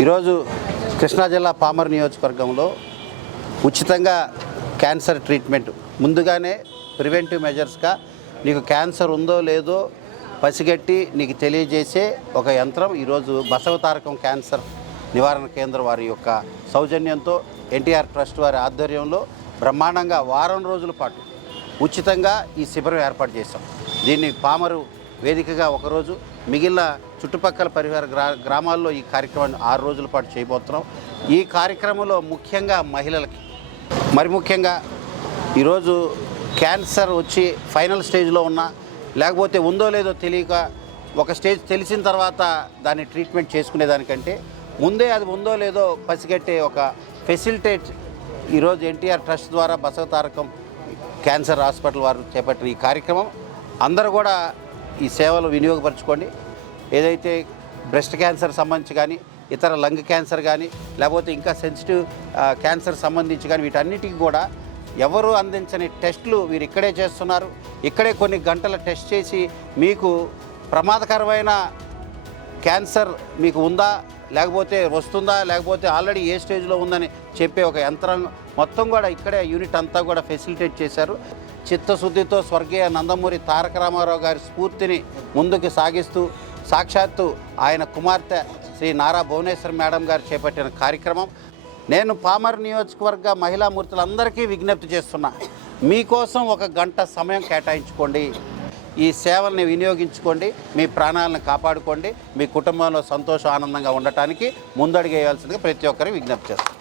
ఈరోజు కృష్ణా జిల్లా పామర్ నియోజకవర్గంలో ఉచితంగా క్యాన్సర్ ట్రీట్మెంట్ ముందుగానే ప్రివెంటివ్ మెజర్స్గా నీకు క్యాన్సర్ ఉందో లేదో పసిగట్టి నీకు తెలియజేసే ఒక యంత్రం ఈరోజు బసవతారకం క్యాన్సర్ నివారణ కేంద్రం వారి యొక్క సౌజన్యంతో ఎన్టీఆర్ ట్రస్ట్ వారి ఆధ్వర్యంలో బ్రహ్మాండంగా వారం రోజుల పాటు ఉచితంగా ఈ శిబిరం ఏర్పాటు చేశాం. దీన్ని పామరు వేదికగా ఒకరోజు, మిగిలిన చుట్టుపక్కల పరివార గ్రామాల్లో ఈ కార్యక్రమాన్ని 6 రోజుల పాటు చేయబోతున్నాం. ఈ కార్యక్రమంలో ముఖ్యంగా మహిళలకి, మరి ముఖ్యంగా ఈరోజు క్యాన్సర్ వచ్చి ఫైనల్ స్టేజ్లో ఉన్నా, లేకపోతే ఉందో లేదో తెలియక ఒక స్టేజ్ తెలిసిన తర్వాత దాన్ని ట్రీట్మెంట్ చేసుకునేదానికంటే ముందే అది ఉందో లేదో పసిగట్టే ఒక ఫెసిలిటేట్ ఈరోజు ఎన్టీఆర్ ట్రస్ట్ ద్వారా బసవతారకం క్యాన్సర్ హాస్పిటల్ వారు చేపట్టిన ఈ కార్యక్రమం. అందరూ కూడా ఈ సేవలు వినియోగపరచుకోండి. ఏదైతే బ్రెస్ట్ క్యాన్సర్ సంబంధించి కానీ, ఇతర లంగ్ క్యాన్సర్ కానీ, లేకపోతే ఇంకా సెన్సిటివ్ క్యాన్సర్ సంబంధించి కానీ, వీటన్నిటికీ కూడా ఎవరు అందించని టెస్టులు వీరు ఇక్కడే చేస్తున్నారు. ఇక్కడే కొన్ని గంటల టెస్ట్ చేసి మీకు ప్రమాదకరమైన క్యాన్సర్ మీకు ఉందా, లేకపోతే వస్తుందా, లేకపోతే ఆల్రెడీ ఏ స్టేజ్లో ఉందని చెప్పే ఒక యంత్రాంగం మొత్తం కూడా ఇక్కడే యూనిట్ అంతా కూడా ఫెసిలిటేట్ చేశారు. చిత్తశుద్ధితో స్వర్గీయ నందమూరి తారక రామారావు గారి స్ఫూర్తిని ముందుకు సాగిస్తూ సాక్షాత్తు ఆయన కుమార్తె శ్రీ నారా భువనేశ్వర్ మేడం గారు చేపట్టిన కార్యక్రమం. నేను పామర్ నియోజకవర్గ మహిళామూర్తులందరికీ విజ్ఞప్తి చేస్తున్నా, మీకోసం 1 గంట సమయం కేటాయించుకోండి. ఈ సేవల్ని వినియోగించుకోండి, మీ ప్రాణాలను కాపాడుకోండి, మీ కుటుంబంలో సంతోషం ఆనందంగా ఉండటానికి ముందడుగు వేయాల్సిందిగా ప్రతి ఒక్కరికి విజ్ఞప్తి చేస్తాను.